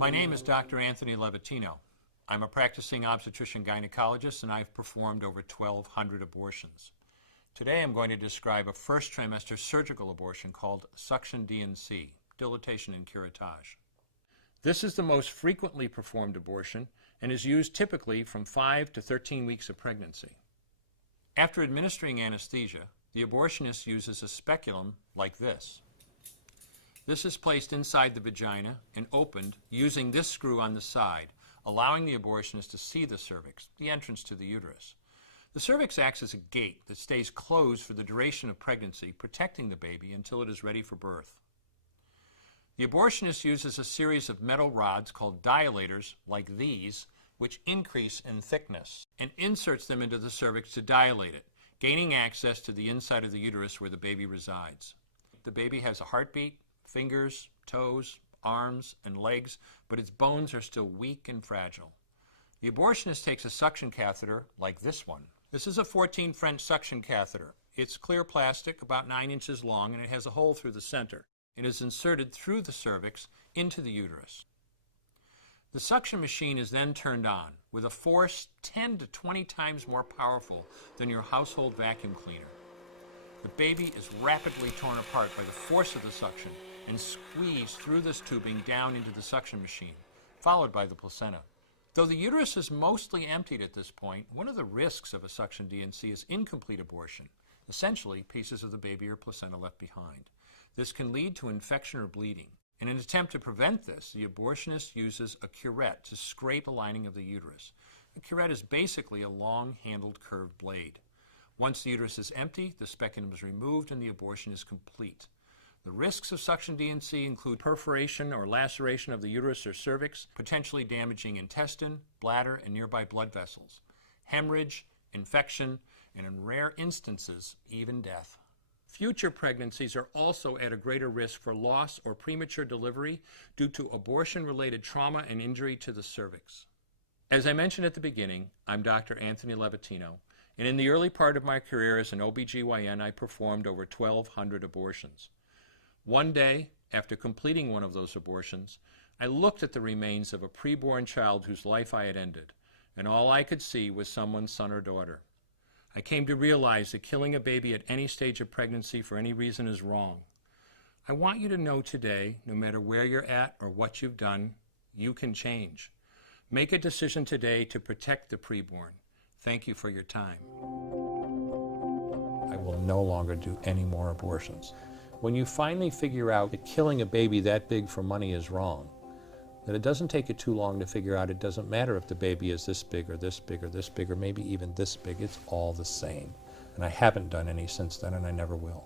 My name is Dr. Anthony Levatin. I'm a practicing obstetrician-gynecologist and I've performed over 1,200 abortions. Today I'm going to describe a first trimester surgical abortion called suction D&C, dilatation and curettage. This is the most frequently performed abortion and is used typically from 5 to 13 weeks of pregnancy. After administering anesthesia, the abortionist uses a speculum like this. This is placed inside the vagina and opened using this screw on the side, allowing the abortionist to see the cervix, the entrance to the uterus. The cervix acts as a gate that stays closed for the duration of pregnancy, protecting the baby until it is ready for birth. The abortionist uses a series of metal rods called dilators, like these, which increase in thickness, and inserts them into the cervix to dilate it, gaining access to the inside of the uterus where the baby resides. The baby has a heartbeat, fingers, toes, arms, and legs, but its bones are still weak and fragile. The abortionist takes a suction catheter like this one. This is a 14 French suction catheter. It's clear plastic, about 9 inches long, and it has a hole through the center. It is inserted through the cervix into the uterus. The suction machine is then turned on with a force 10 to 20 times more powerful than your household vacuum cleaner. The baby is rapidly torn apart by the force of the suction and squeezed through this tubing down into the suction machine, followed by the placenta. Though the uterus is mostly emptied at this point, one of the risks of a suction D&C is incomplete abortion, essentially pieces of the baby or placenta left behind. This can lead to infection or bleeding. In an attempt to prevent this, the abortionist uses a curette to scrape the lining of the uterus. A curette is basically a long-handled curved blade. Once the uterus is empty, the speculum is removed and the abortion is complete. The risks of suction D&C include perforation or laceration of the uterus or cervix, potentially damaging intestine, bladder, and nearby blood vessels, hemorrhage, infection, and in rare instances, even death. Future pregnancies are also at a greater risk for loss or premature delivery due to abortion-related trauma and injury to the cervix. As I mentioned at the beginning, I'm Dr. Anthony Levatin, and in the early part of my career as an OBGYN, I performed over 1,200 abortions. One day, after completing one of those abortions, I looked at the remains of a preborn child whose life I had ended, and all I could see was someone's son or daughter. I came to realize that killing a baby at any stage of pregnancy for any reason is wrong. I want you to know today, no matter where you're at or what you've done, you can change. Make a decision today to protect the preborn. Thank you for your time. I will no longer do any more abortions. When you finally figure out that killing a baby that big for money is wrong, that it doesn't take you too long to figure out it doesn't matter if the baby is this big or this big or this big or maybe even this big, it's all the same. And I haven't done any since then and I never will.